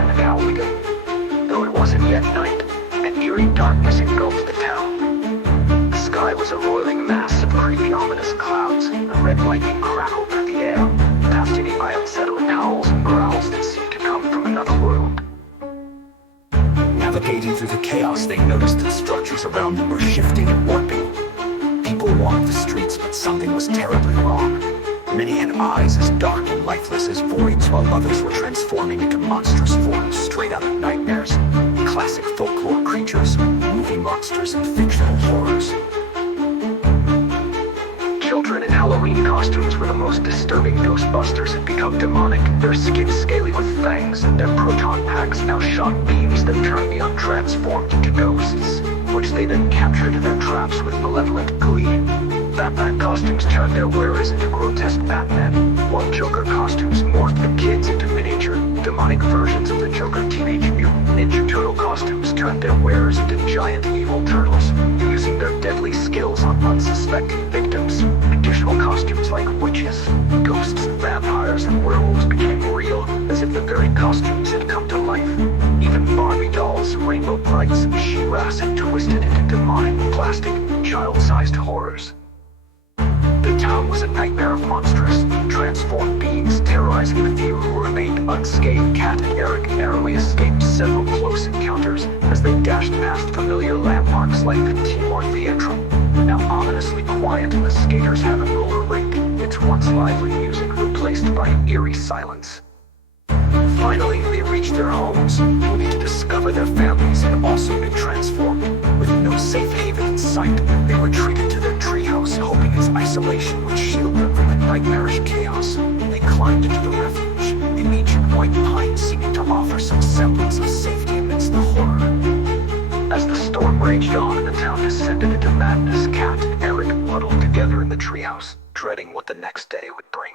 from the Cowligan. Though it wasn't yet night, an eerie darkness engulfed the town. The sky was a roiling mass of creepy, ominous clouds, and red lightning crackled through the air, past any unsettling howls and growls that seemed to come from another world. Navigating through the chaos, they noticed that structures around them were shifting and warping. People walked the streets, but something was terribly wrong. Many had eyes as dark and lifeless as voids, while others were transforming into monstrous forms straight out of nightmares. Classic folklore creatures, movie monsters, and fictional horrors. Children in Halloween costumes were the most disturbing. Ghostbusters had become demonic, their skin scaly with fangs, and their proton packs now shot beams that turned the untransformed into ghosts, which they then captured in their traps with malevolent glee. Batman costumes turned their wearers into grotesque Batman, while Joker costumes morphed the kids into miniature, demonic versions of the Joker. Teenage Mutant Ninja Turtle costumes turned their wearers into giant evil turtles, using their deadly skills on unsuspecting victims. Additional costumes like witches, ghosts, vampires, and werewolves became real, as if the very costumes had come to life. Even Barbie dolls, Rainbow Brights, and She-Ras had twisted into demonic, plastic, child-sized horrors. The town was a nightmare of monstrous, transformed beings terrorizing the few who remained unscathed. Kat and Eric narrowly escaped several close encounters as they dashed past familiar landmarks like the Timor Theatre, now ominously quiet in the Skaters' Heaven roller rink, its once lively music replaced by eerie silence. Finally, they reached their homes, only to discover their families had also been transformed. With no safe haven in sight, they retreated to their treehouse, hoping its isolation would shield them from the nightmarish chaos. They climbed into the refuge, the ancient white pine seeming to offer some semblance of safety amidst the horror. As the storm raged on and the town descended into madness, Kat and Eric huddled together in the treehouse, dreading what the next day would bring.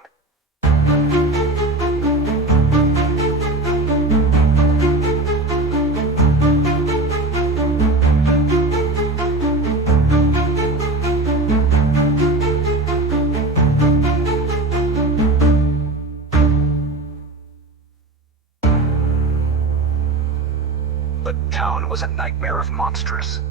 The town was a nightmare of monstrous,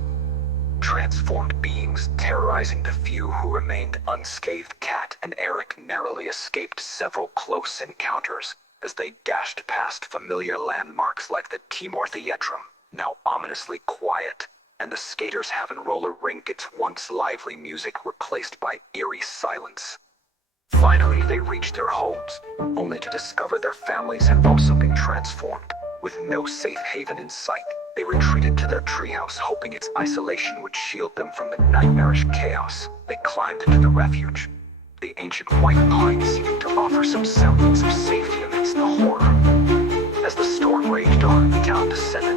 transformed beings terrorizing the few who remained unscathed. Kat and Eric narrowly escaped several close encounters as they dashed past familiar landmarks like the Timor Theatre, now ominously quiet, and the Skaters' Heaven roller rink, its once lively music replaced by eerie silence. Finally, they reached their homes, only to discover their families had also been transformed. With no safe haven in sight, they retreated to their treehouse, hoping its isolation would shield them from the nightmarish chaos. They climbed into the refuge, the ancient white pine seeming to offer some semblance of safety amidst the horror. As the storm raged on, the town descended